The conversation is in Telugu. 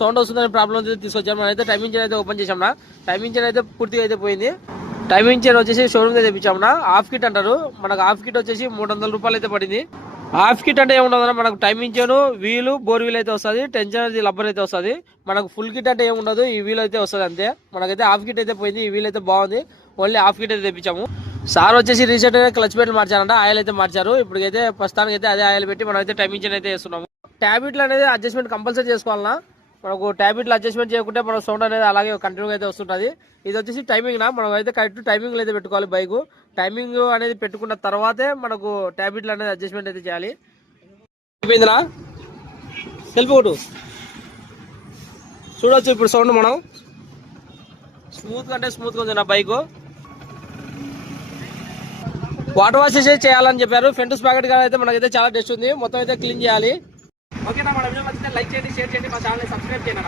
సౌండ్ వస్తుందని ప్రాబ్లం అయితే తీసుకొచ్చాము. మనం అయితే టైమింగ్ చైన్ అయితే ఓపెన్ చేసాం. టైమింగ్ చైన్ అయితే పూర్తిగా అయితే పోయింది. టైమింగ్ చైన్ వచ్చేసి షోరూమ్ అయితే తెప్పించాము. హాఫ్ కిట్ అంటారు. మనకు హాఫ్ కిట్ వచ్చేసి 300 రూపాయలు అయితే పడింది. హాఫ్ కిట్ అంటే ఏముండదు, మనకు టైమింగ్ చైన్, వీలు, బోర్ వీల్ అయితే వస్తుంది, టెన్షన్ అది లబ్బర్ అయితే వస్తుంది. మనకు ఫుల్ కిట్ అంటే ఏముండదు, ఈ వీల్ అయితే వస్తుంది అంతే. మనకైతే హాఫ్ కిట్ అయితే పోయింది, ఈ వీల్ అయితే బాగుంది. ఓన్లీ హాఫ్ కిట్ అయితే తెప్పించాము. సార్ వచ్చేసి రీసెంట్ గా క్లచ్ ప్లేట్లు మార్చారంట, ఆయిల్ అయితే మార్చారు. ఇప్పటికైతే ప్రస్తుతానికి అయితే అదే ఆయిల్ పెట్టి మనం అయితే టైమింగ్ చైన్ అయితే వేస్తున్నాము. ట్యాబ్లెట్లు అనేది అడ్జస్ట్మెంట్ కంపల్సరీ చేసుకోవాలన్నా. మనకు ట్యాబ్లెట్లు అడ్జస్ట్మెంట్ చేయకుంటే మన సౌండ్ అనేది అలాగే కంటిన్యూగా అయితే వస్తుంటుంది. ఇది వచ్చేసి టైమింగ్ మనం అయితే కరెక్ట్ టైమింగ్ అయితే పెట్టుకోవాలి. బైక్ టైమింగ్ అనేది పెట్టుకున్న తర్వాతే మనకు ట్యాబ్లెట్లు అనేది అడ్జస్ట్మెంట్ అయితే చేయాలి. అయిపోయిందినా సెల్ఫ్ కొట్టు చూడొచ్చు. ఇప్పుడు సౌండ్ మనం స్మూత్ అంటే స్మూత్ గా ఉంది నా బైక్. వాటర్ వాష్ చేయాలని చెప్పారు. ఫెంటస్ ప్యాకెట్ గా అయితే మనకైతే చాలా టెస్ట్ ఉంది. మొత్తం అయితే క్లీన్ చేయాలి. ఓకేనా, మన వీడియో నచ్చితే లైక్ చేయండి, షేర్ చేయండి, మా ఛానల్ సబ్స్క్రైబ్ చేయండి.